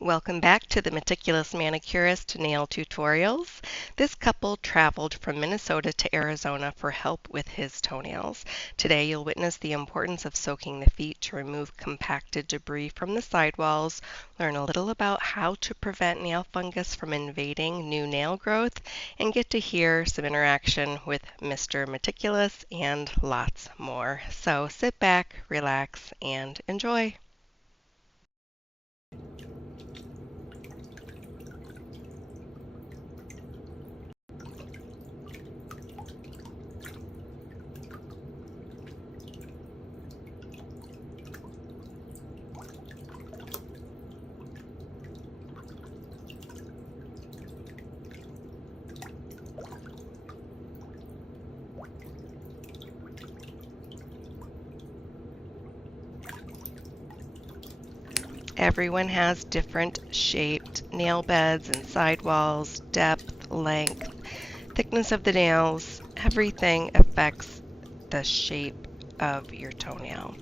Welcome back to the Meticulous Manicurist nail tutorials. This couple traveled from Minnesota to Arizona for help with his toenails. Today you'll witness the importance of soaking the feet to remove compacted debris from the sidewalls, learn a little about how to prevent nail fungus from invading new nail growth, and get to hear some interaction with Mr. Meticulous and lots more. So sit back, relax, and enjoy. Everyone has different shaped nail beds and sidewalls, depth, length, thickness of the nails. Everything affects the shape of your toenail.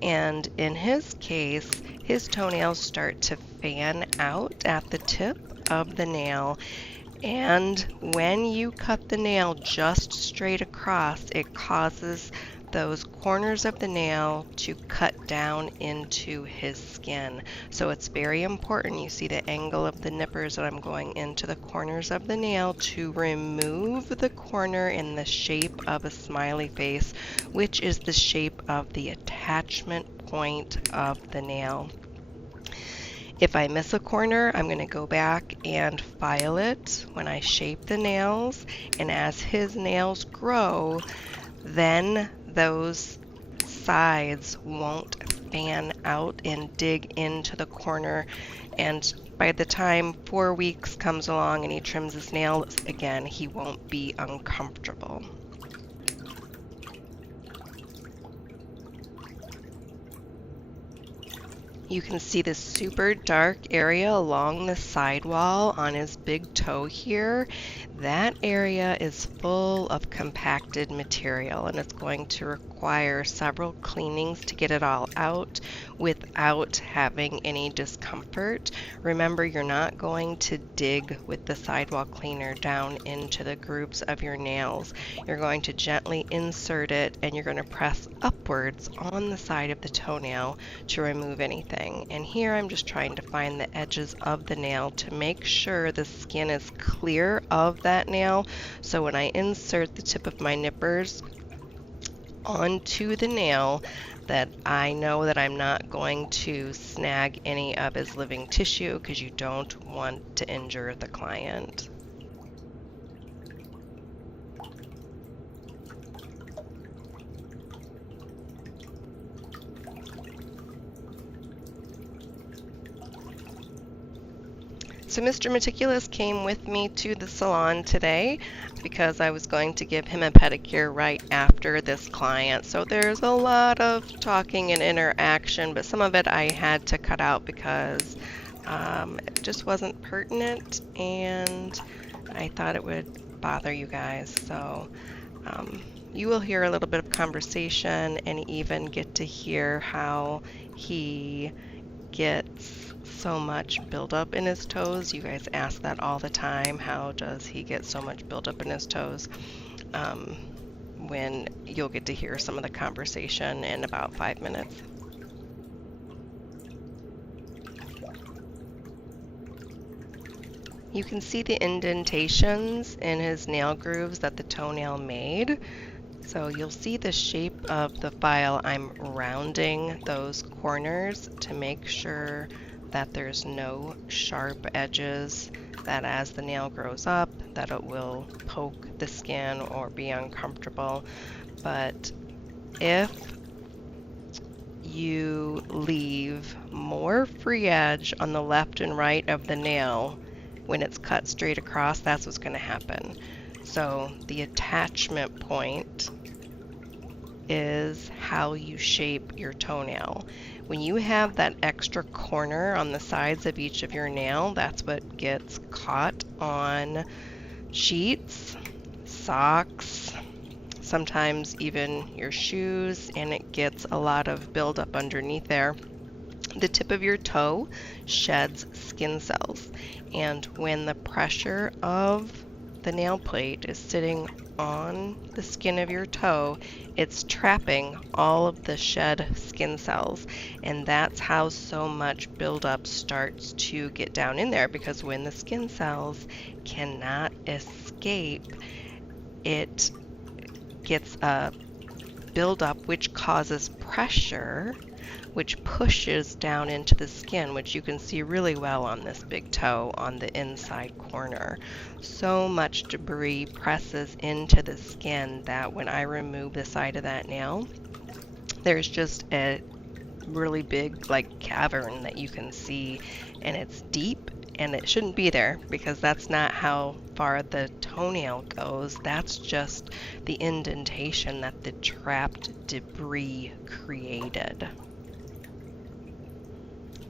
And in his case, his toenails start to fan out at the tip of the nail. And when you cut the nail just straight across, it causes those corners of the nail to cut down into his skin. So it's very important. You see the angle of the nippers that I'm going into the corners of the nail to remove the corner in the shape of a smiley face, which is the shape of the attachment point of the nail. If I miss a corner, I'm going to go back and file it when I shape the nails, and as his nails grow, then those sides won't fan out and dig into the corner, and by the time 4 weeks comes along and he trims his nails again, he won't be uncomfortable. You can see this super dark area along the sidewall on his big toe here. That area is full of compacted material, and it's going to require several cleanings to get it all out without having any discomfort. Remember, you're not going to dig with the sidewall cleaner down into the grooves of your nails. You're going to gently insert it, and you're going to press upwards on the side of the toenail to remove anything. And here I'm just trying to find the edges of the nail to make sure the skin is clear of that nail. So when I insert the tip of my nippers onto the nail, that I know that I'm not going to snag any of his living tissue, because you don't want to injure the client. So Mr. Meticulous came with me to the salon today because I was going to give him a pedicure right after this client. So there's a lot of talking and interaction, but some of it I had to cut out because it just wasn't pertinent, and I thought it would bother you guys. So you will hear a little bit of conversation and even get to hear how he gets so much buildup in his toes. You guys ask that all the time. How does he get so much buildup in his toes? When you'll get to hear some of the conversation in about 5 minutes. You can see the indentations in his nail grooves that the toenail made. So you'll see the shape of the file. I'm rounding those corners to make sure that there's no sharp edges, that as the nail grows up, that it will poke the skin or be uncomfortable. But if you leave more free edge on the left and right of the nail when it's cut straight across, that's what's going to happen. So the attachment point is how you shape your toenail. When you have that extra corner on the sides of each of your nail, that's what gets caught on sheets, socks, sometimes even your shoes, and it gets a lot of buildup underneath there. The tip of your toe sheds skin cells, and when the pressure of the nail plate is sitting on the skin of your toe, it's trapping all of the shed skin cells, and that's how so much buildup starts to get down in there, because when the skin cells cannot escape, it gets a buildup which causes pressure, which pushes down into the skin, which you can see really well on this big toe on the inside corner. So much debris presses into the skin that when I remove the side of that nail, there's just a really big like cavern that you can see, and it's deep, and it shouldn't be there because that's not how far the toenail goes. That's just the indentation that the trapped debris created.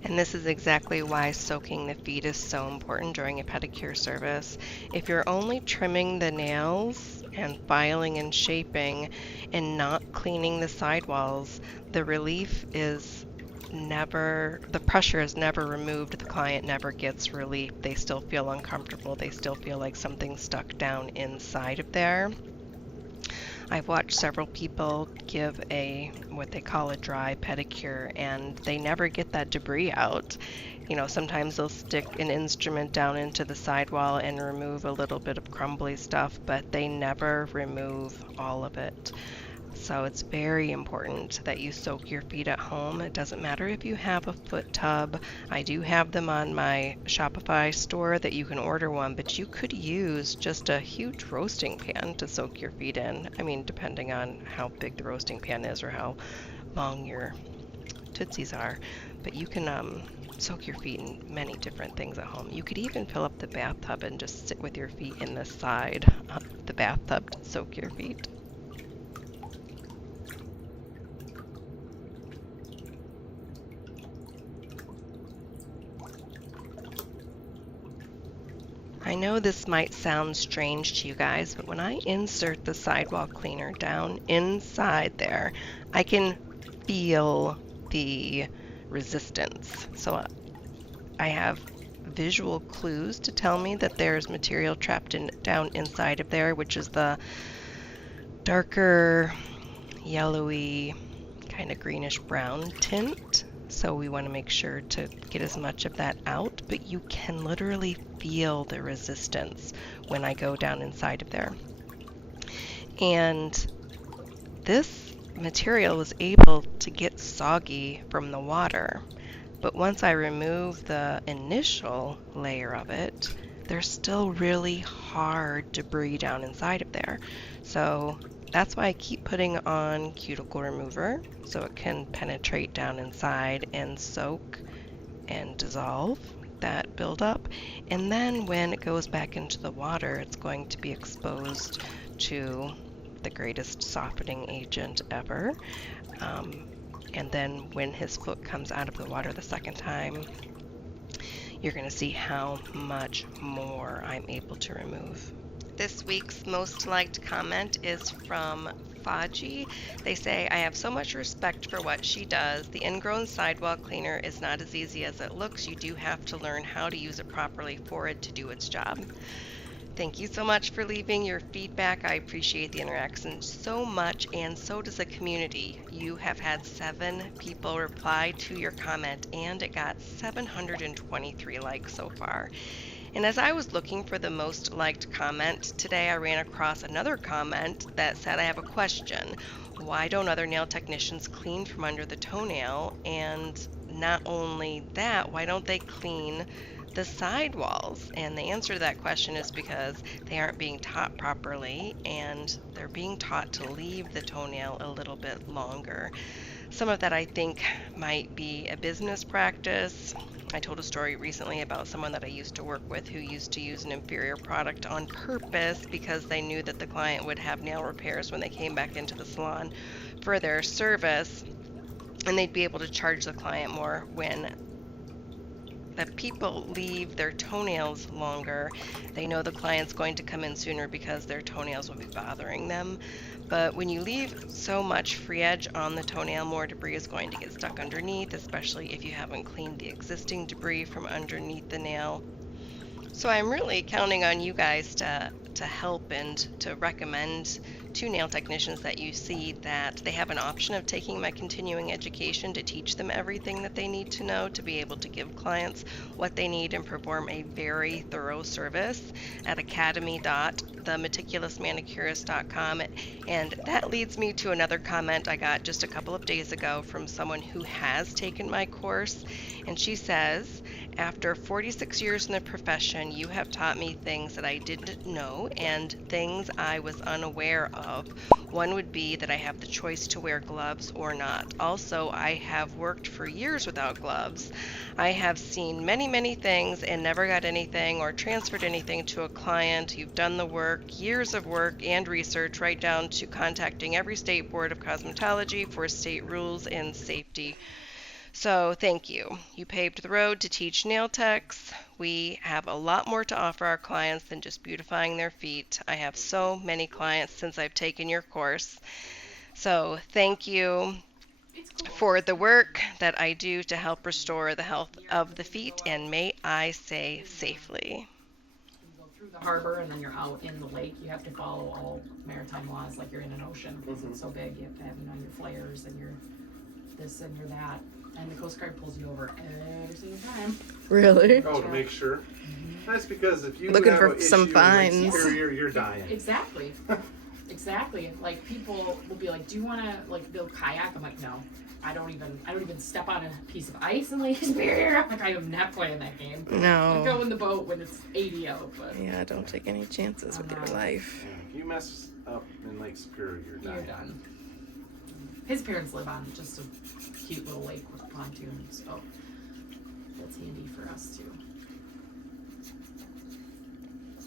And this is exactly why soaking the feet is so important during a pedicure service. If you're only trimming the nails and filing and shaping and not cleaning the sidewalls, the relief is never, the pressure is never removed. The client never gets relief. They still feel uncomfortable. They still feel like something's stuck down inside of there. I've watched several people give what they call a dry pedicure, and they never get that debris out. You know, sometimes they'll stick an instrument down into the sidewall and remove a little bit of crumbly stuff, but they never remove all of it. So it's very important that you soak your feet at home. It doesn't matter if you have a foot tub. I do have them on my Shopify store that you can order one, but you could use just a huge roasting pan to soak your feet in. I mean, depending on how big the roasting pan is or how long your tootsies are. But you can soak your feet in many different things at home. You could even fill up the bathtub and just sit with your feet in the side of the bathtub to soak your feet. I know this might sound strange to you guys, but when I insert the sidewall cleaner down inside there, I can feel the resistance. So I have visual clues to tell me that there's material trapped down inside of there, which is the darker yellowy kind of greenish brown tint. So we want to make sure to get as much of that out, but you can literally feel the resistance when I go down inside of there. And this material was able to get soggy from the water, but once I remove the initial layer of it, there's still really hard debris down inside of there. So that's why I keep putting on cuticle remover, so it can penetrate down inside and soak and dissolve that buildup. And then when it goes back into the water, it's going to be exposed to the greatest softening agent ever. And then when his foot comes out of the water the second time, you're going to see how much more I'm able to remove. This week's most liked comment is from Faji. They say, I have so much respect for what she does. The ingrown sidewall cleaner is not as easy as it looks. You do have to learn how to use it properly for it to do its job. Thank you so much for leaving your feedback. I appreciate the interaction so much, and so does the community. You have had 7 people reply to your comment, and it got 723 likes so far. And as I was looking for the most liked comment today, I ran across another comment that said, I have a question. Why don't other nail technicians clean from under the toenail? And not only that, why don't they clean the sidewalls? And the answer to that question is because they aren't being taught properly, and they're being taught to leave the toenail a little bit longer. Some of that I think might be a business practice. I told a story recently about someone that I used to work with who used to use an inferior product on purpose because they knew that the client would have nail repairs when they came back into the salon for their service, and they'd be able to charge the client more when that people leave their toenails longer. They know the client's going to come in sooner because their toenails will be bothering them. But when you leave so much free edge on the toenail, more debris is going to get stuck underneath, especially if you haven't cleaned the existing debris from underneath the nail. So I'm really counting on you guys to help and to recommend to nail technicians that you see that they have an option of taking my continuing education to teach them everything that they need to know to be able to give clients what they need and perform a very thorough service at academy.themeticulousmanicurist.com. And that leads me to another comment I got just a couple of days ago from someone who has taken my course, and she says, after 46 years in the profession, you have taught me things that I didn't know and things I was unaware of. One would be that I have the choice to wear gloves or not. Also, I have worked for years without gloves. I have seen many, many things and never got anything or transferred anything to a client. You've done the work, years of work and research, right down to contacting every state board of cosmetology for state rules and safety. So thank you. You paved the road to teach nail techs. We have a lot more to offer our clients than just beautifying their feet. I have so many clients since I've taken your course. So thank you for the work that I do to help restore the health of the feet, and may I say safely. You go through the harbor and then you're out in the lake. You have to follow all maritime laws like you're in an ocean because it's so big. You have to have, your flares and your this and your that. And the Coast Guard pulls you over every single time. Really? Oh, to make sure? Mm-hmm. That's because if you looking have for an some issue fines. in Lake Superior, you're dying. Exactly. Exactly. Like people will be like, "Do you want to they'll kayak?" I'm like, "No, I don't even step on a piece of ice in Lake Superior." I'm like, I am not playing that game. No. I go in the boat when it's 80 out. But Yeah, don't take any chances with your life. Yeah, if you mess up in Lake Superior, you're dying. you're done. His parents live on just a cute little lake with a pontoon, so that's handy for us too.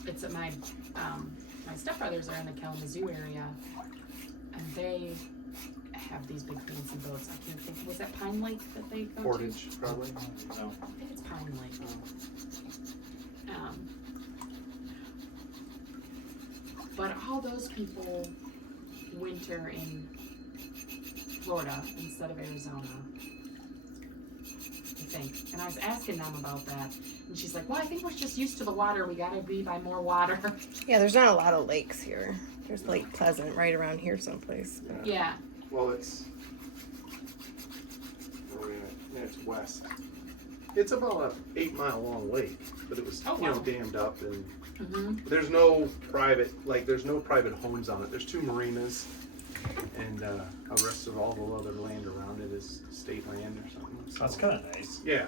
It's at my stepbrothers are in the Kalamazoo area, and they have these big fancy boats. I can't think. Was that Pine Lake that they go Portage, probably. No. to? I think it's Pine Lake. But all those people winter in Florida instead of Arizona, I think. And I was asking them about that, and she's like, "Well, I think we're just used to the water. We gotta be by more water." Yeah, there's not a lot of lakes here. There's Lake Pleasant right around here someplace. Yeah. Well, it's it's west. It's about an 8-mile long lake, but it was dammed up, and there's no private homes on it. There's 2 marinas. And the rest of all the other land around it is state land or something. So, that's kind of nice. Yeah.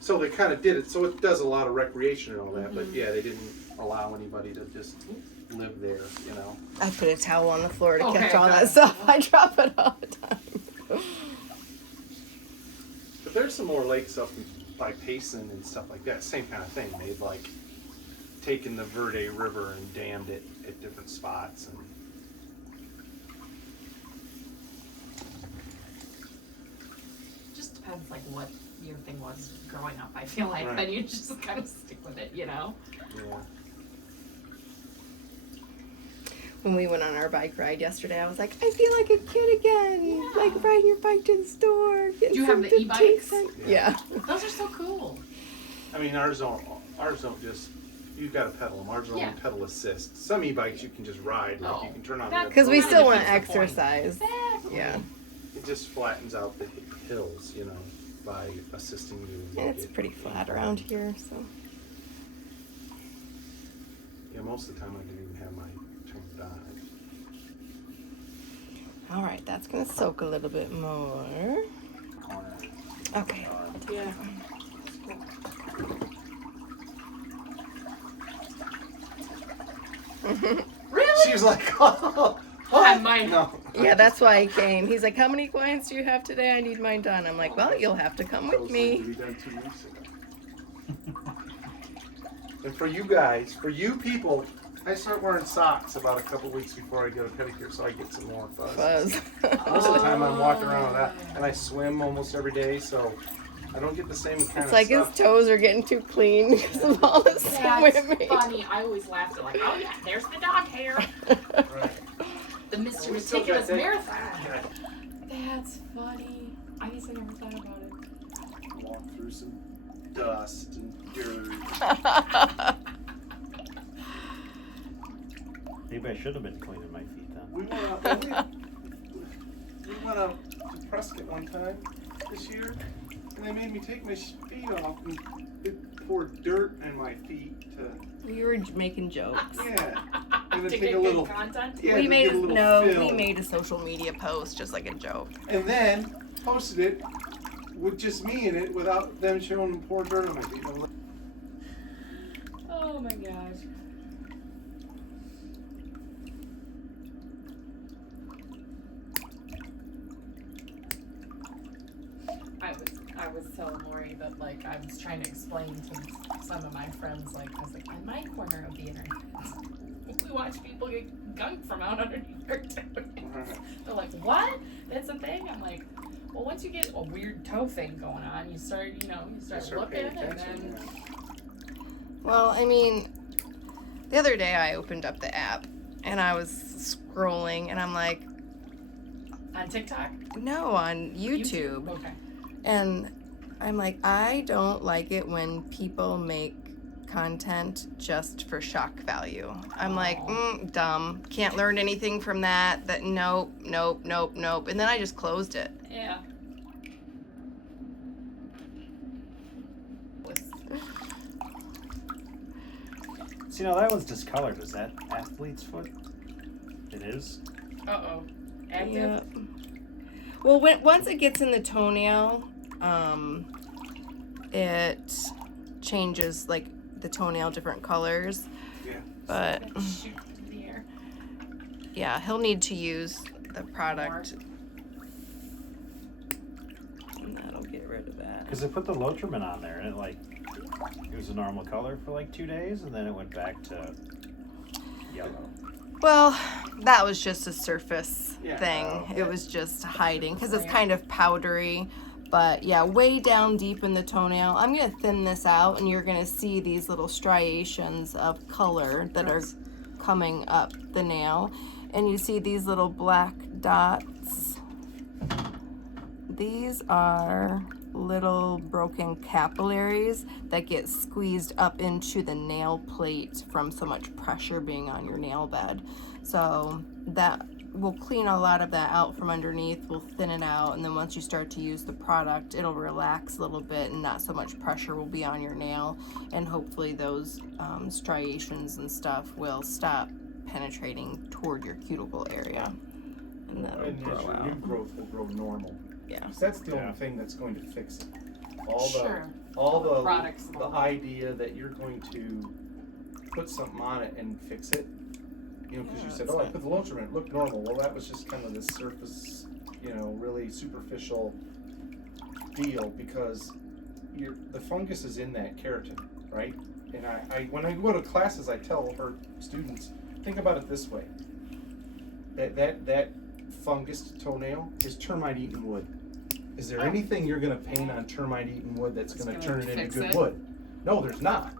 So they kind of did it. So it does a lot of recreation and all that. But yeah, they didn't allow anybody to just live there, I put a towel on the floor to catch all that stuff. I drop it all the time. But there's some more lakes up by Payson and stuff like that. Same kind of thing. They've taken the Verde River and dammed it at different spots. And Depends what your thing was growing up. I feel like then you just kind of stick with it, Yeah. When we went on our bike ride yesterday, I was like, I feel like a kid again. Yeah. Like riding your bike to the store. Do you have the e-bikes? Yeah. Those are so cool. I mean, ours don't just. You got to pedal them. Ours don't pedal assist. Some e-bikes you can just ride. You can turn on. Because we still want to defeats the point. exercise. Exactly. Yeah. It just flattens out the hills, by assisting you. And it's pretty flat around here, so. Yeah, most of the time I didn't even have my turned on. All right, that's going to soak a little bit more. Okay. Yeah. Really? She was like, oh, I might. No. Yeah, that's why he came. He's like, how many clients do you have today? I need mine done. I'm like, well, you'll have to come with me. We done 2 weeks ago. And for you guys, for you people, I start wearing socks about a couple weeks before I get a pedicure, so I get some more fuzz. Most of the time I'm walking around with that, and I swim almost every day, so I don't get the same kind It's of like stuff. his toes are getting too clean because of all the That's swimming. funny. I always laughed at like, oh yeah, there's the dog hair. Right. The Mr. We still got Meticulous that- Marathon. That's funny. I guess I never thought about it. Walk through some dust and dirt. Maybe I should have been cleaning my feet then. We went out to Prescott one time this year, and they made me take my feet off and it poured dirt in my feet to We were making jokes. yeah. And then To take get a little good content. yeah, we to made get a little we film. made a social media post just like a joke. And then posted it with just me in it without them showing them pouring dirt on my feet. I'm like, Oh my gosh. I was telling Lori that like I was trying to explain to some of my friends like I was like on my corner of the internet we watch people get gunk from out underneath their toenails. They're like, what? That's a thing? I'm like, well, once you get a weird toe thing going on, you start looking paying and attention, then Well, I mean, the other day I opened up the app and I was scrolling and I'm like, on TikTok, no, on YouTube. Okay. And I'm like, I don't like it when people make content just for shock value. I'm like, dumb. Can't learn anything from that. Nope. And then I just closed it. Yeah. See, now that one's discolored. Is that athlete's foot? It is? Uh-oh. Active? Yeah. Well, once it gets in the toenail, it changes like the toenail different colors. yeah. But Shoot into the air. yeah, he'll need to use the product. And that'll get rid of that. Because they put the Lotrimin on there and it was a normal color for like 2 days and then it went back to yellow. Well, that was just a surface Yeah. thing. It was just hiding because it's kind of powdery. But yeah, way down deep in the toenail. I'm going to thin this out and you're going to see these little striations of color that are coming up the nail. And you see these little black dots. These are little broken capillaries that get squeezed up into the nail plate from so much pressure being on your nail bed. So that will clean a lot of that out from underneath. We'll thin it out, and then once you start to use the product, it'll relax a little bit and not so much pressure will be on your nail, and hopefully those striations and stuff will stop penetrating toward your cuticle area, and that'll And grow your out. new growth will grow normal. Yeah. 'Cause that's the Yeah. only thing that's going to fix it. Sure. All the Products. the idea that you're going to put something on it and fix it. You know, because Yeah, you said, that's "Oh, I it. put the Lotrimin, it looked normal." Well, that was just kind of this surface, really superficial deal because the fungus is in that keratin, right? And I when I go to classes, I tell our students, think about it this way: that fungus toenail is termite-eaten wood. Is there anything you're going to paint on termite-eaten wood that's It's going to gonna turn it into fix good it? wood? No, there's not.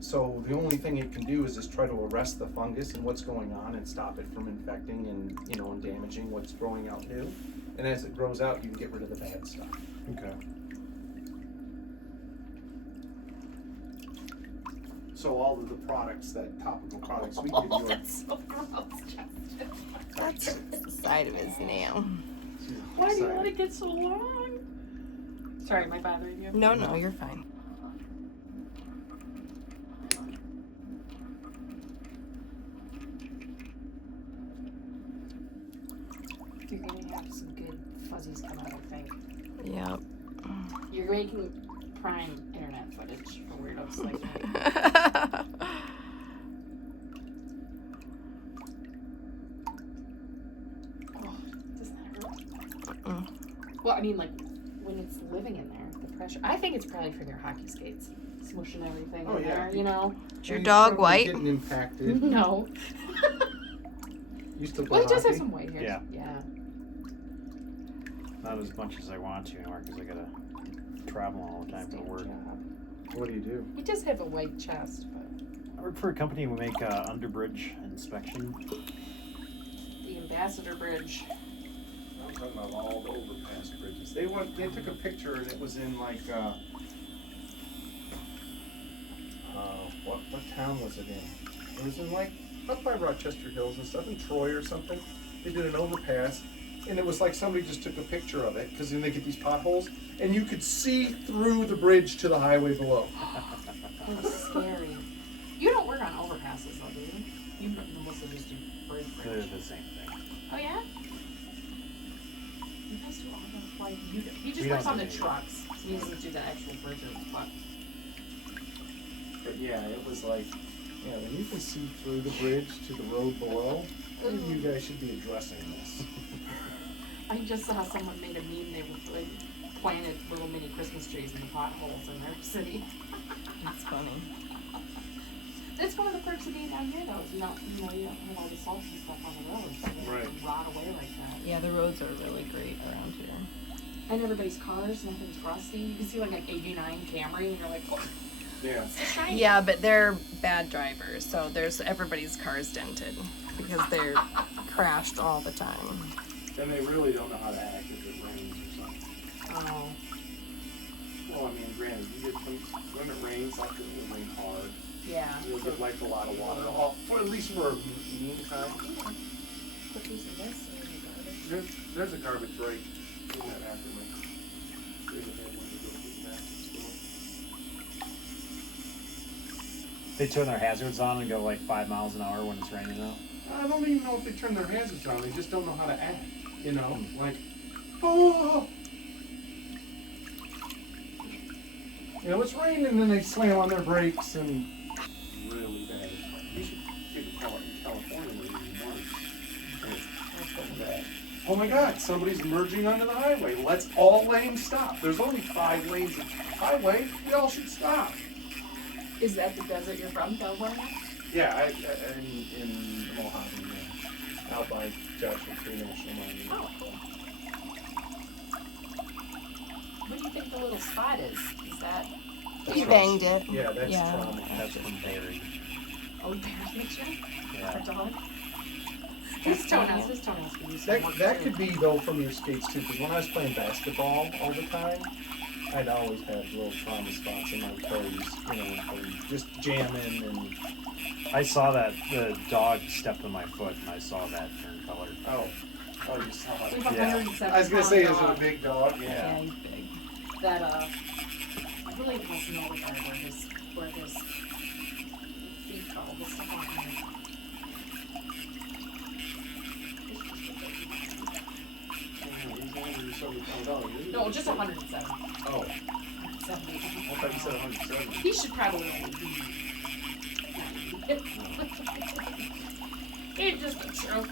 So the only thing it can do is just try to arrest the fungus and what's going on and stop it from infecting and and damaging what's growing out new. And as it grows out, you can get rid of the bad stuff. Okay. So all of the products, that topical products we give you, are, That's so gross, Justin. That's the side of his nail. Why do you let it get so long? Sorry, am I bothering you? No, you're fine. You're gonna have some good fuzzies come out, I think. Yep. You're making prime internet footage for weirdos like me. Oh, doesn't that hurt? Mm. Well, I mean, like, when it's living in there, the pressure. I think it's probably from your hockey skates. Smushing everything Oh, in yeah. there, you know? Is your and dog probably white? Getting impacted. No. Used to play Well, he does have hockey. some white hairs. Yeah. Yeah. Not as much as I want to anymore because I gotta traveling all the time for work. What do you do? He does have a white chest, but I work for a company. We make underbridge inspection. the Ambassador Bridge. I'm talking about all the overpass bridges. They took a picture and it was in like what town was it in? It was in like up by Rochester Hills and stuff, in Troy or something. They did an overpass and it was like somebody just took a picture of it because then they get these potholes and you could see through the bridge to the highway below. That was scary. You don't work on overpasses though, do you? You mostly just do bridge. They're the same thing. Oh yeah? You guys do all the like he just We works don't on the do any. trucks. He doesn't do the actual bridges, but But yeah, it was like, yeah, when you can see through the bridge to the road below, maybe you guys should be addressing this. I just saw someone made a meme. They were like planted little mini Christmas trees in the potholes in their city. That's funny. That's one of the perks of being down here, though. Is you don't have all the salt and stuff on the roads. So they don't Right. rot away like that. Yeah, the roads are really great around here. And everybody's cars, nothing's rusty. You can see like an '89 Camry, and you're like, oh, Yeah. it's just shiny. Yeah, but they're bad drivers, so everybody's car's dented because they're crashed all the time. And they really don't know how to act if it rains or something. Oh. Well, I mean, granted, you get when it rains, like it will rain hard. Yeah. You'll get like a lot of water, or at least for a meantime. Cookies and this, and the garbage. There's a garbage right in that after me. There's a bad one to go get back to the store. They turn their hazards on and go like 5 miles an hour when it's raining out. I don't even know if they turn their hazards on. They just don't know how to act. You know, like, oh. You know, it's raining, and then they slam on their brakes and really bad. You should get in California where you want. Oh my God! Somebody's merging onto the highway. Let's all lanes stop. There's only 5 lanes of highway. We all should stop. Is that the desert you're from, California? Yeah, in Mojave, yeah. Out by Joshua Tree National Monument. Oh, cool. What do you think the little spot is? Is that? He banged it. Yeah, that's Yeah. trauma. That's from Barry. Oh, bear's mixture? Yeah. Our dog? His toenails could use some That, work, that too. could be though from your skates too, because when I was playing basketball all the time, I'd always have little trauma spots in my toes, you know, from just jamming and I saw that the dog stepped on my foot and I saw that turn color. oh, you saw We it. have a Yeah. 107 I was gonna say, is it pound a dog. big dog? Yeah, Yeah. he's big. That I really must know where his feet go. This stuff on his. No, just 107. Oh, 170. I thought you said 170. He should probably only be. It's just a joke.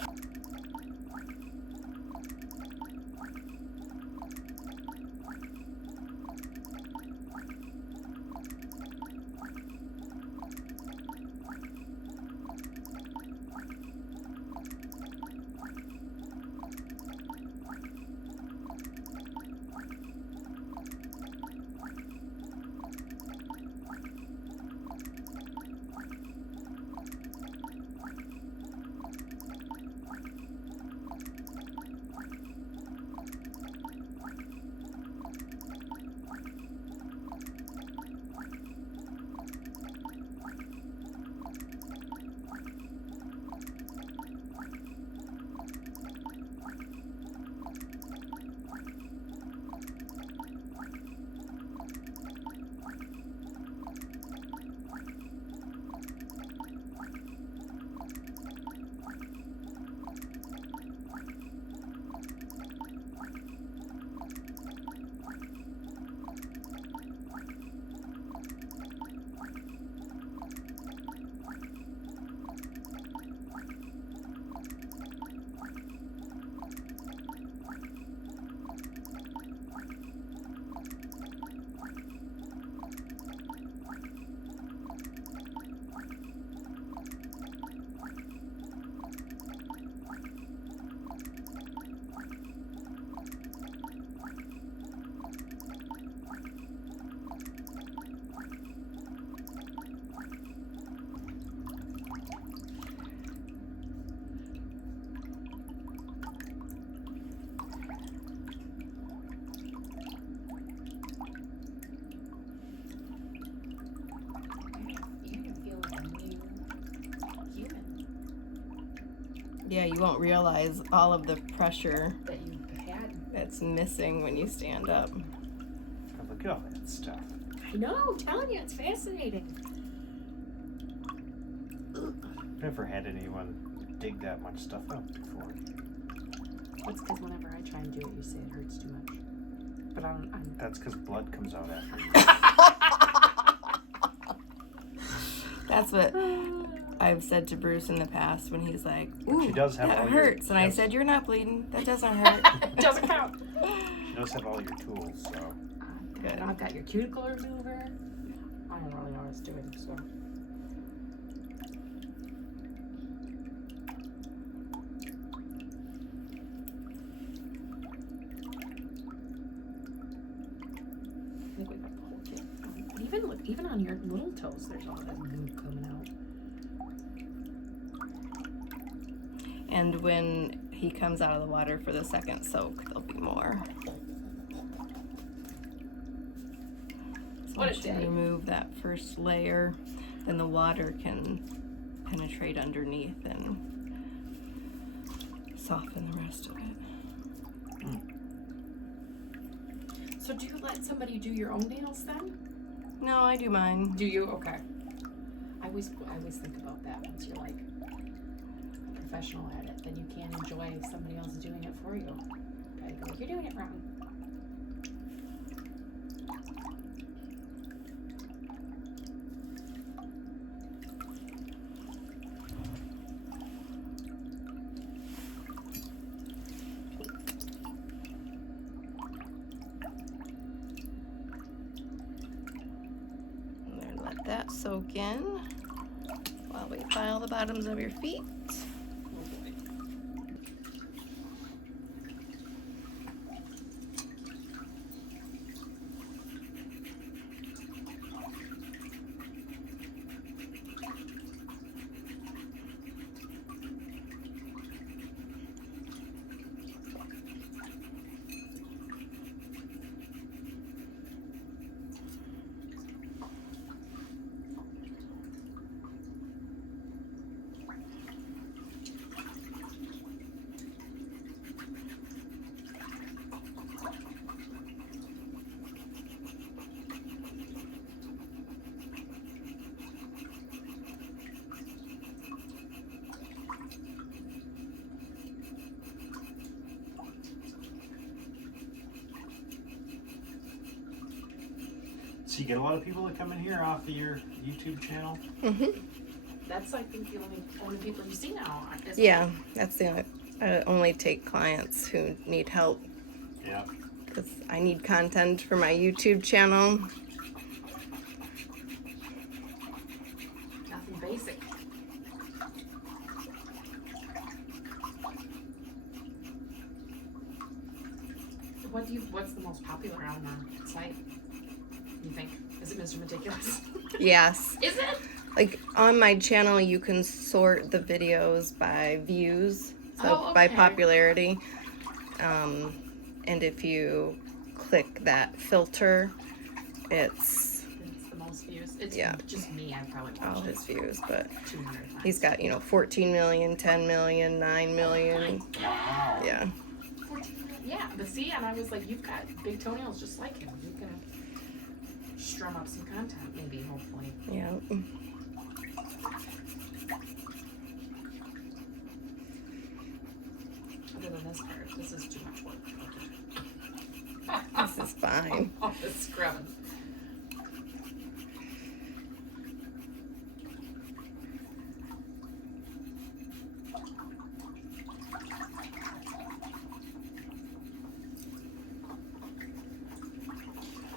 Yeah, you won't realize all of the pressure that you had. that's missing when you stand up. Oh, look at all that stuff. I know, I'm telling you, it's fascinating. I've never had anyone dig that much stuff up before. That's because whenever I try and do it, you say it hurts too much. But I'm That's because blood comes out after you. That's what I've said to Bruce in the past when he's like, But she ooh, does have that all your- hurts. And I yes. said, you're not bleeding. That doesn't hurt. it doesn't count. She does have all your tools, so. Good. I've got your cuticle remover. I don't really know what it's doing, so. I think we got the whole kit. But even look, even on your little toes, there's all that goo coming out. And when he comes out of the water for the second soak, there'll be more. So What a once you day. remove that first layer, then the water can penetrate underneath and soften the rest of it. So do you let somebody do your own nails then? No, I do mine. Do you? Okay. I always think about that. Once you're like a professional at it, then you can't enjoy somebody else doing it for you. I go, you're doing it wrong. And then let that soak in while we file the bottoms of your feet. So you get a lot of people that come in here off of your YouTube channel? Mm-hmm. That's I think the only people you see now. Isn't Yeah, that's the only, I only take clients who need help Yeah. because I need content for my YouTube channel. Nothing basic. What's the most popular on the site? You think? Is it Mr. Meticulous? Yes. Is it? Like on my channel, you can sort the videos by views, so Oh, by okay. popularity. And if you click that filter, it's It's the most views. It's Yeah. just me. I probably all watched his it views, but 200 times. he's got, 14 million, 10 million, 9 million. Wow. Yeah. 14 million. Yeah, but see, and I was like, you've got big toenails just like him. You can strum up some content, maybe, hopefully. Yeah. Other than this part, this is too much work. This is fine. All this scrubbing.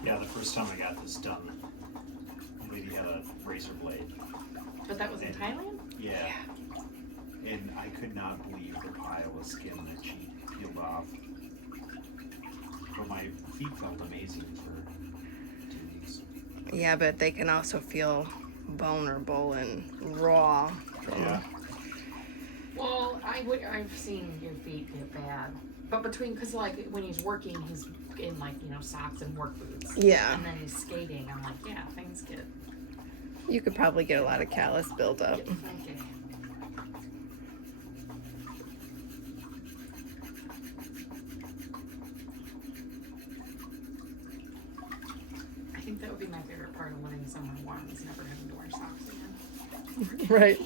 Yeah, the first time I got this done, the lady had a razor blade. But that was in Thailand? Yeah. And I could not believe the pile of skin that she peeled off. But my feet felt amazing for 2 weeks. Yeah, but they can also feel vulnerable and raw. Yeah. Well, I've seen your feet get bad. But because like when he's working, he's in like, socks and work boots. Yeah. And then he's skating. I'm like, yeah, things get. You could probably get a lot of callus buildup. Okay. means never having to wear socks again. Right.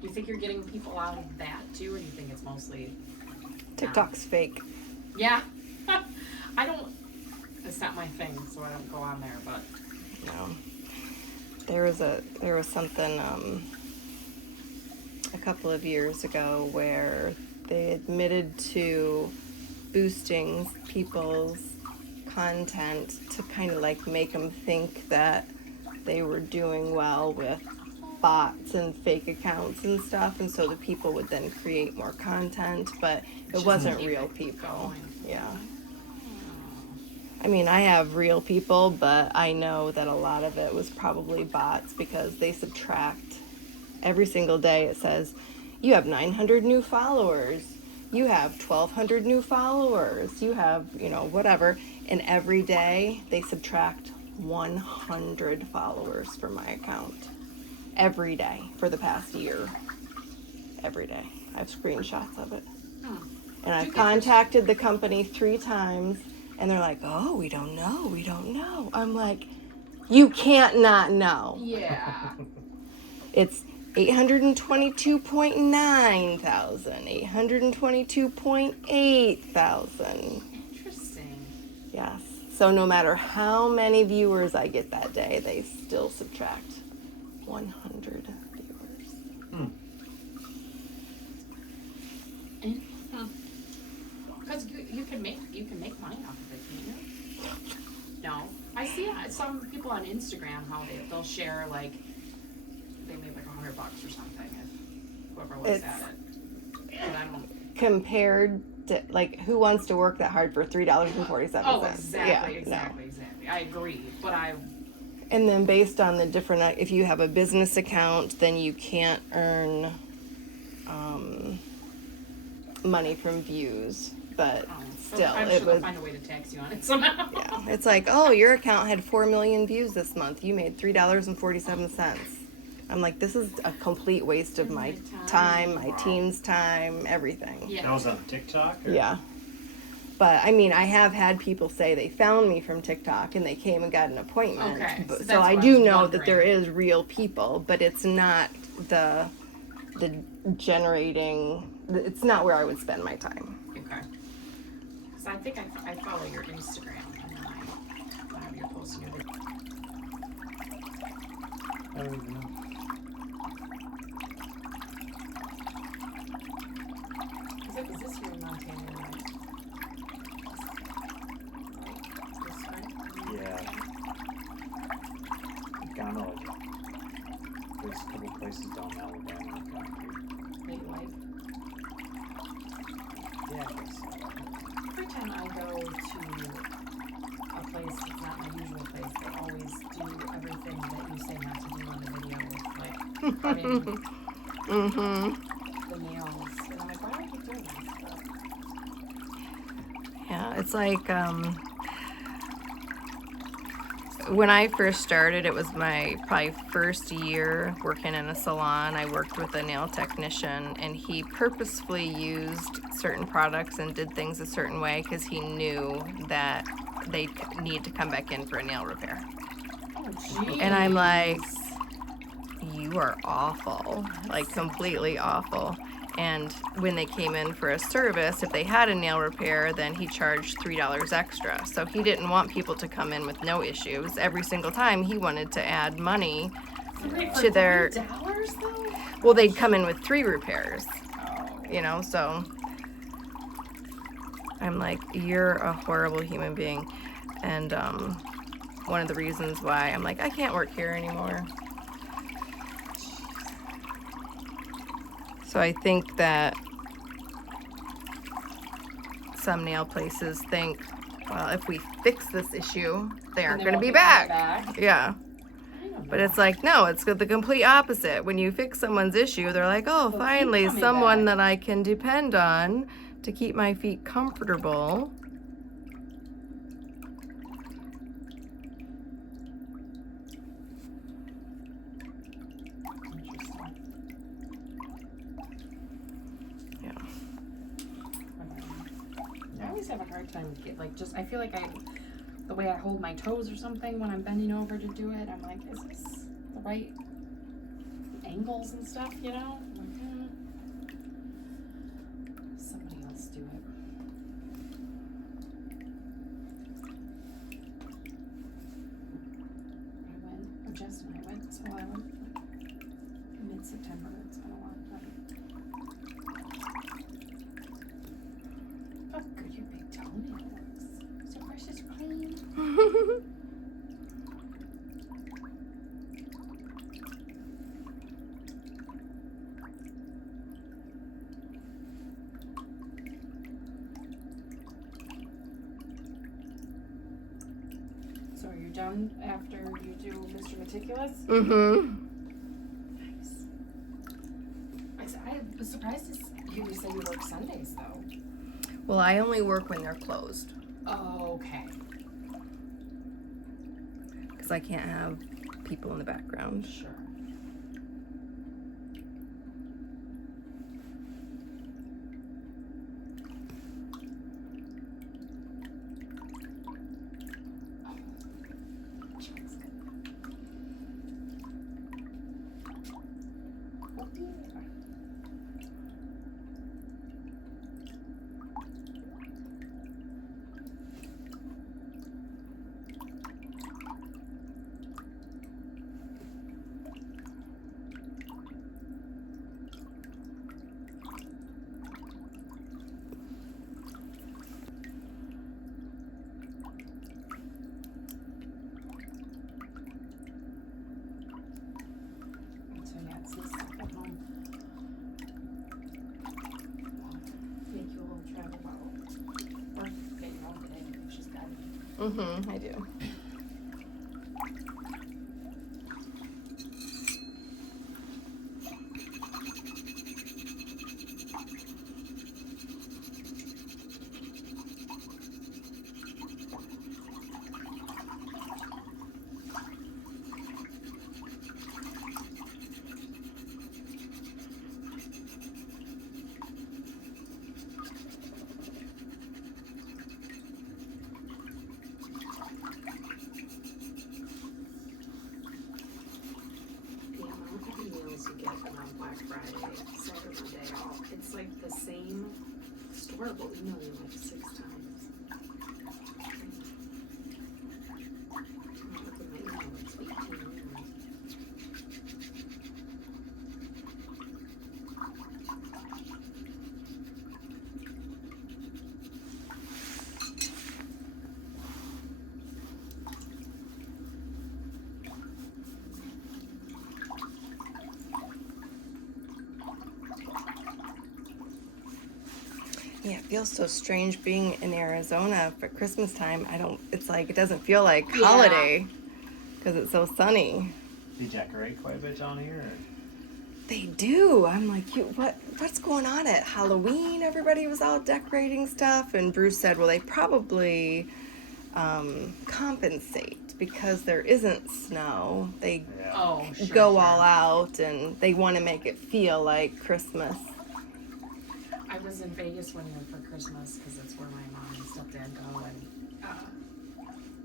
Do you think you're getting people out of that too, or do you think it's mostly TikTok's fake. Yeah. I don't, it's not my thing, so I don't go on there, but No. There was something a couple of years ago where they admitted to boosting people's content to kind of like make them think that they were doing well with bots and fake accounts and stuff, and so the people would then create more content, but it wasn't real people. going. Yeah. I mean, I have real people, but I know that a lot of it was probably bots because they subtract every single day. It says, you have 900 new followers, you have 1,200 new followers, you have, whatever. And every day they subtract 100 followers from my account. Every day for the past year. Every day. I have screenshots of it. And I've contacted the company 3 times, and they're like, oh, we don't know. I'm like, you can't not know. yeah. It's 822.9 thousand, 822.8 thousand. Interesting. Yes. So no matter how many viewers I get that day, they still subtract 100 viewers. Because you can make money off of it, can't you? No, I see some people on Instagram how they'll share like they made like $100 or something if whoever looks at it. But I don't. Compared to, like, who wants to work that hard for $3.47? Oh, exactly, Yeah, exactly. I agree, but And then based on the different, if you have a business account, then you can't earn money from views. But still, I'm it sure they'll was. find a way to tax you on it somehow. Yeah, it's like, oh, your account had 4 million views this month. You made $3.47. I'm like, this is a complete waste of my time, my team's time, everything. Yeah. That was on TikTok? Or? Yeah. But I mean, I have had people say they found me from TikTok and they came and got an appointment. Okay, But, so so that's I what I do was know wondering. that there is real people, but it's not the generating. It's not where I would spend my time. Okay. Because I think I follow your Instagram and then whenever you're posting your video. I don't even know. Is this your Montana, right? This one? Yeah. I've gone to there's a couple places down in Alabama I've gone to. That you like? Yeah, I guess so. Every time I go to a place that's not my usual place, they always do everything that you say not to do in the video, like cutting Mm-hmm. the nails. And I'm like, why do I keep doing that? Yeah, it's like when I first started, it was my probably first year working in a salon. I worked with a nail technician, and he purposefully used certain products and did things a certain way because he knew that they need to come back in for a nail repair. Oh, geez. And I'm like, you are awful, like completely awful. And when they came in for a service, if they had a nail repair, then he charged $3 extra. So he didn't want people to come in with no issues. Every single time he wanted to add money to their, $3 though? well, they'd come in with 3 repairs, so I'm like, you're a horrible human being. And one of the reasons why I'm like, I can't work here anymore. So I think that some nail places think, well, if we fix this issue, they aren't going to be back. Yeah. I didn't know But it's like, no, it's the complete opposite. When you fix someone's issue, they're like, oh, They'll keep finally, coming someone back. that I can depend on to keep my feet comfortable. Yeah. I always have a hard time I feel like the way I hold my toes or something when I'm bending over to do it, I'm like, is this the right angles and stuff, you know? I'm like, somebody else do it. Jess and I went, so I went mid-September. It's been a long time. Oh, good, your big toenails. So precious clean. So are you done after you do Mr. Meticulous? Mm-hmm. Nice. I was surprised to hear you say you work Sundays, though. Well, I only work when they're closed Oh, okay. because I can't have people in the background. Sure. So yeah, it's this stuff at home. Make you a little travel bottle. Or get your own today if she's got it. Mm-hmm, I do. The amount of emails you get around Black Friday, Cyber Monday, it's like the same store will email you like 6 times. Look at my email, it's 18 emails. Yeah, it feels so strange being in Arizona for Christmas time. It's like, it doesn't feel like Yeah. holiday because it's so sunny. They decorate quite a bit down here. They do. I'm like, what's going on at Halloween? Everybody was out decorating stuff. And Bruce said, well, they probably compensate because there isn't snow. They Yeah. Oh, sure. go sure. all out and they want to make it feel like Christmas. I was in Vegas one year for Christmas because that's where my mom and stepdad go, and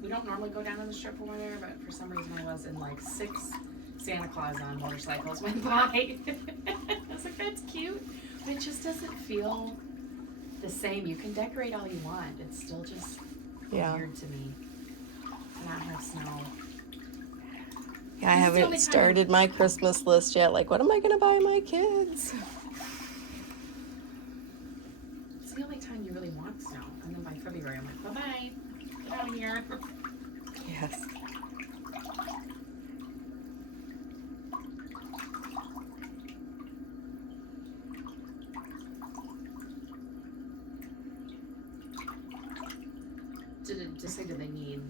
we don't normally go down to the strip over there, but for some reason I was, and like 6 Santa Claus on motorcycles went by. I was like, that's cute, but it just doesn't feel the same. You can decorate all you want. It's still just weird to me to not have snow. Yeah, I This is the only haven't time- started my Christmas list yet. Like, what am I going to buy my kids? It's the only time you really want snow, and then by February I'm like, bye-bye, get out of here. Yes. Did they need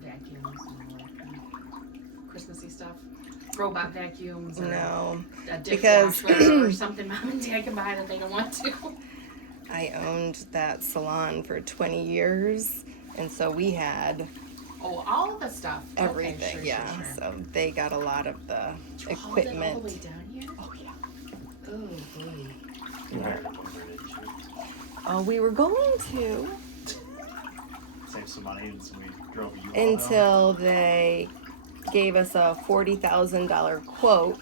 vacuums and all that kind of Christmassy stuff? Robot vacuums or No, a because- dishwasher or something mom and dad can buy that they don't want to. I owned that salon for 20 years, and so we had Oh, all of the stuff. everything. Okay, sure, Yeah, sure, sure. so they got a lot of the You hauled it all the way equipment. down here? Oh yeah. Oh, boy. You hired a mover, didn't you? Oh, we were going to Save some money and so we drove you all down. until they gave us a $40,000 quote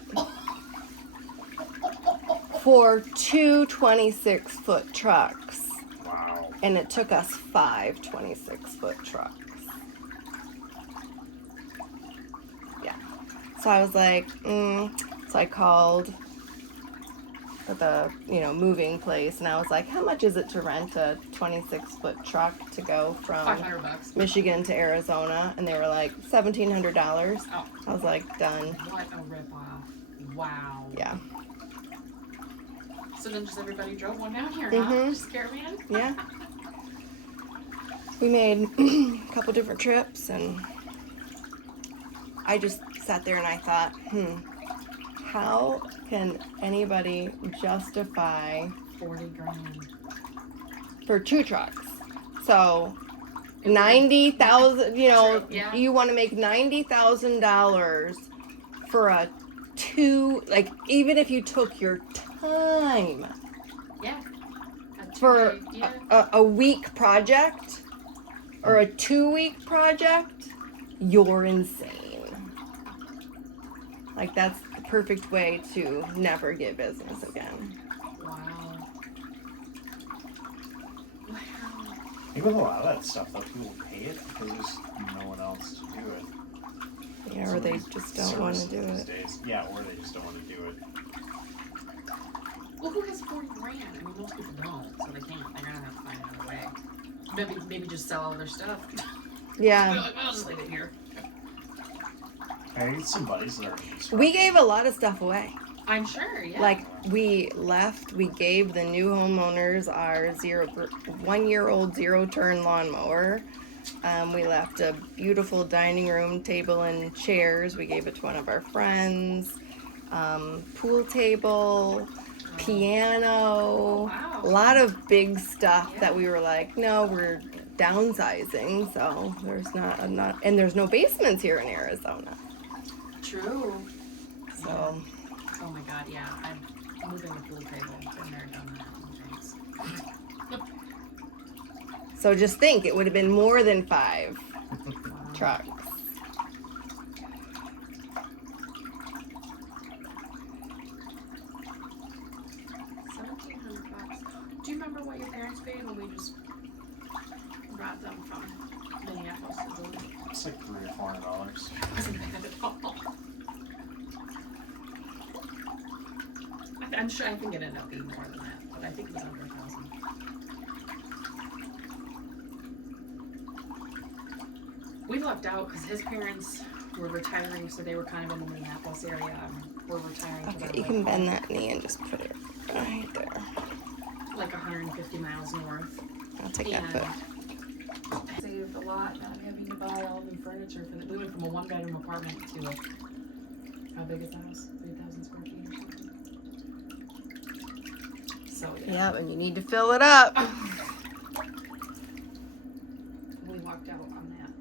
for two 26-foot trucks, Wow. and it took us 5 26-foot trucks. Yeah. So I was like, so I called the moving place, and I was like, how much is it to rent a 26-foot truck to go from $500. Michigan to Arizona? And they were like $1,700. Oh, I was like, done. what a ripoff. Wow. Yeah. So then just everybody drove one down here, huh? Mhm. Just caravan? Yeah. We made a couple different trips, and I just sat there and I thought, how can anybody justify 40 grand. for 2 trucks? So 90,000, True, yeah. you want to make $90,000 for a 2, like, even if you took your time Yeah. for Yeah. a week project or a 2-week project, you're insane. Like, that's the perfect way to never get business again. Wow. Wow. Even with a lot of that stuff, though, people pay it because there's no one else to do it. Yeah, or they just don't want to do These it. days. Yeah, or they just don't want to do it. Well, who has 40 grand? I mean, most people don't, so they can't. They're gonna have to find another way. Maybe just sell all their stuff. Yeah. Like, I'll just leave it here. I need some buddies that are We gave a lot of stuff away. I'm sure, yeah. Like, we gave the new homeowners our 1-year-old 0-turn lawnmower. We left a beautiful dining room table and chairs. We gave it to one of our friends. Pool table, piano, wow. a lot of big stuff that we were like, no, we're downsizing, so there's not, and there's no basements here in Arizona. True. So, Oh my god, yeah. I'm moving the pool table. Been there, done that. Thanks. so just think, it would have been more than 5 trucks. $1,700. Do you remember what your parents paid when we just brought them from Minneapolis to Boone? It's like $300 or $400. Wasn't bad at all. I'm sure I think it ended up being more than that, but I think it was under 1,000. We lucked out because his parents were retiring, so they were kind of in the Minneapolis area. We're retiring to Okay, about you can bend that knee and just put it right there. like 150 miles north. I'll take that foot. And saved a lot not having to buy all new furniture. We went from a 1-bedroom apartment to how big is the house? 3,000 square feet or something. So Yeah, and you need to fill it up. we walked out on that.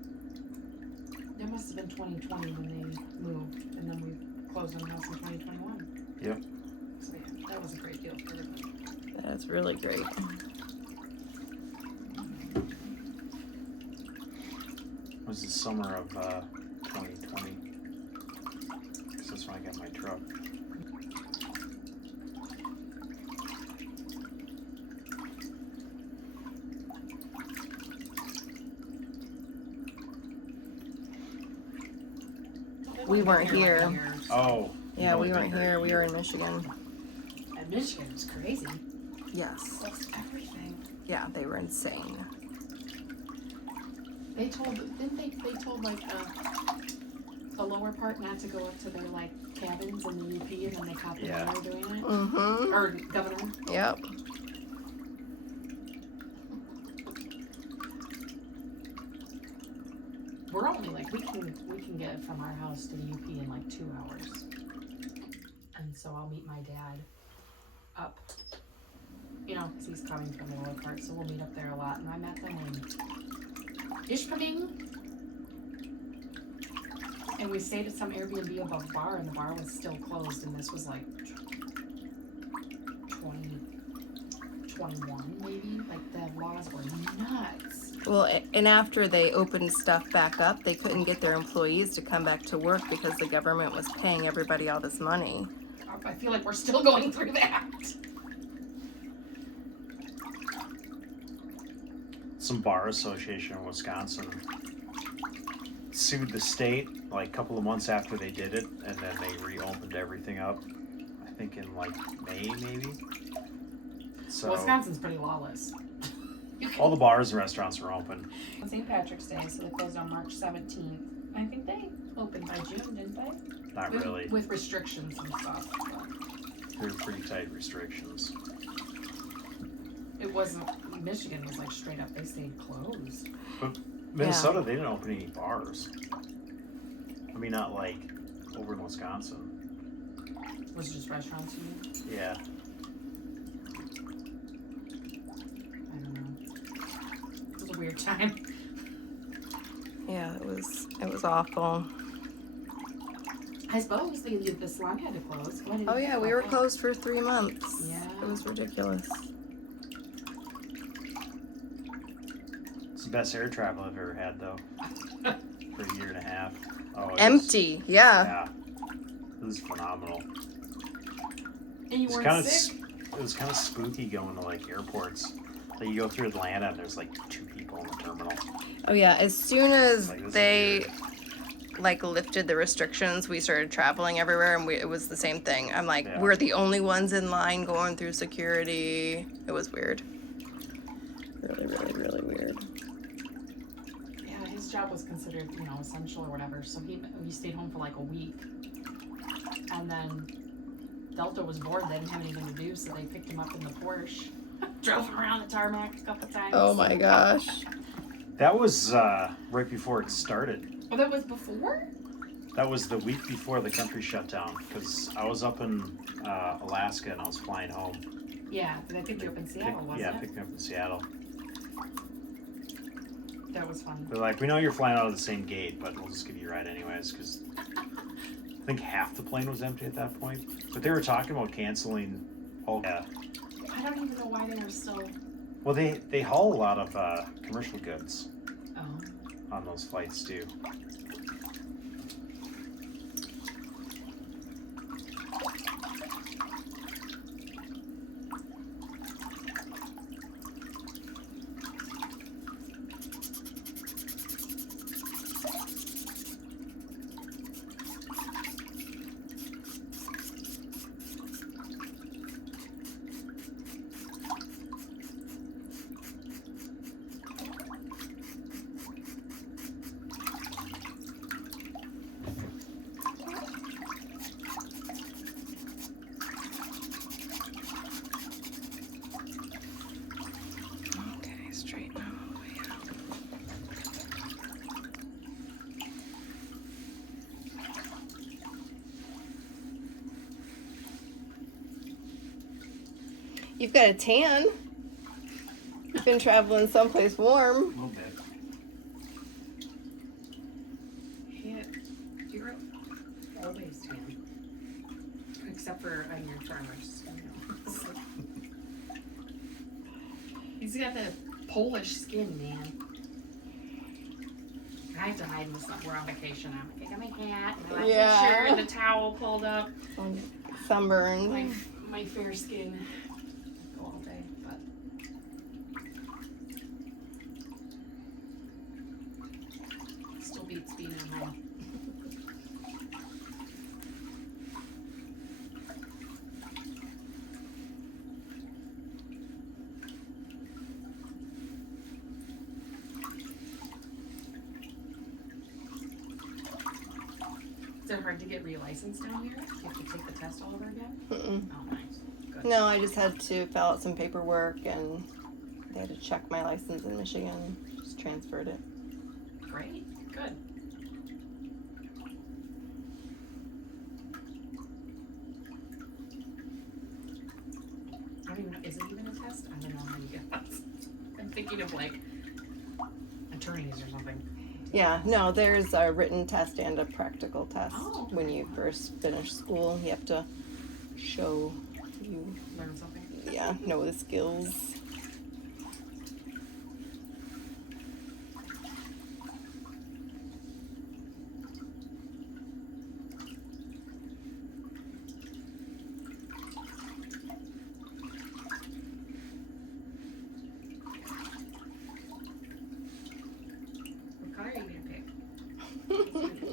That must have been 2020 when they moved, and then we closed on the house in 2021. Yep. So yeah, that was a great deal for everybody. That's really great. It was the summer of 2020. So that's when I got my truck. We weren't here. Oh. Yeah, no, we it's weren't been here. very We were in years. Michigan. And Michigan was crazy. Yes. That's everything. Yeah, they were insane. They told like the lower part not to go up to their like cabins in the UP, and then they caught the Yeah. mayor doing it. Mm-hmm. Or governor. Yep. We're only like we can get from our house to the UP in like 2 hours. And so I'll meet my dad up, you know, because he's coming from the lower part, so we'll meet up there a lot. And I met them in Ishpeming, and we stayed at some Airbnb above a bar, and the bar was still closed, and this was like 2021 maybe. Like the laws were nuts. Well, and after they opened stuff back up, they couldn't get their employees to come back to work because the government was paying everybody all this money. I feel like we're still going through that. Some bar association in Wisconsin sued the state like a couple of months after they did it, and then they reopened everything up. I think in like May, maybe. So Wisconsin's pretty lawless. all the bars and restaurants are open. On St. Patrick's Day, so they closed on March 17th. I think they opened by June, didn't they? Not really. With restrictions and stuff. They're pretty tight restrictions. It wasn't, Michigan was like straight up, they stayed closed. But Minnesota, they didn't open any bars. I mean, not like over in Wisconsin. Was it just restaurants, you mean? Yeah. I don't know. It was a weird time. Yeah, it was awful. I suppose the salon had to close. Oh yeah, we were closed for 3 months. Yeah. It was ridiculous. It's the best air travel I've ever had, though. For a year and a half. Oh, Empty, yeah. Yeah. It was phenomenal. And you It was weren't sick? It was kind of spooky going to like airports. Like you go through Atlanta and there's like 2 people in the terminal. Oh yeah, as soon as Like, this is they weird. like lifted the restrictions, we started traveling everywhere, and it was the same thing. I'm like, Yeah. we're the only ones in line going through security. It was weird. Really, really, really weird. Yeah, his job was considered, you know, essential or whatever, so he stayed home for like a week. And then Delta was bored, they didn't have anything to do, so they picked him up in the Porsche. Drove him around the tarmac a couple times. Oh my gosh. That was right before it started. Oh, that was before? That was the week before the country shut down because I was up in Alaska and I was flying home. Yeah, they picked you up in Seattle, wasn't it? picked me up in Seattle. That was fun. They're like, we know you're flying out of the same gate, but we'll just give you a ride anyways because I think half the plane was empty at that point. But they were talking about canceling all. I don't even know why they were still. Well, they haul a lot of commercial goods Oh. on those flights too. Okay, straighten all the way out. You've got a tan. You've been traveling someplace warm. A little bit. Yeah, you're always tan. Except for on your farmers. He's got the Polish skin, man. I have to hide this stuff. We're on vacation. I'm like, I got my hat and my picture and the towel pulled up. Sunburned. My fair skin. Go all day, but still beats being at home. Is it hard to get re-licensed down here? You have to take the test all over again? Mm-mm. Oh, nice. Good. No, I just had to fill out some paperwork, and they had to check my license in Michigan. Just transferred it. Great. Good. thinking of like attorneys or something. Yeah, no, there's a written test and a practical test. Oh, When okay. you first finish school, you have to show you, Learn something. yeah, know the skills. What color are you gonna pick?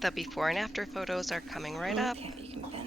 The before and after photos are coming right up. Okay, you can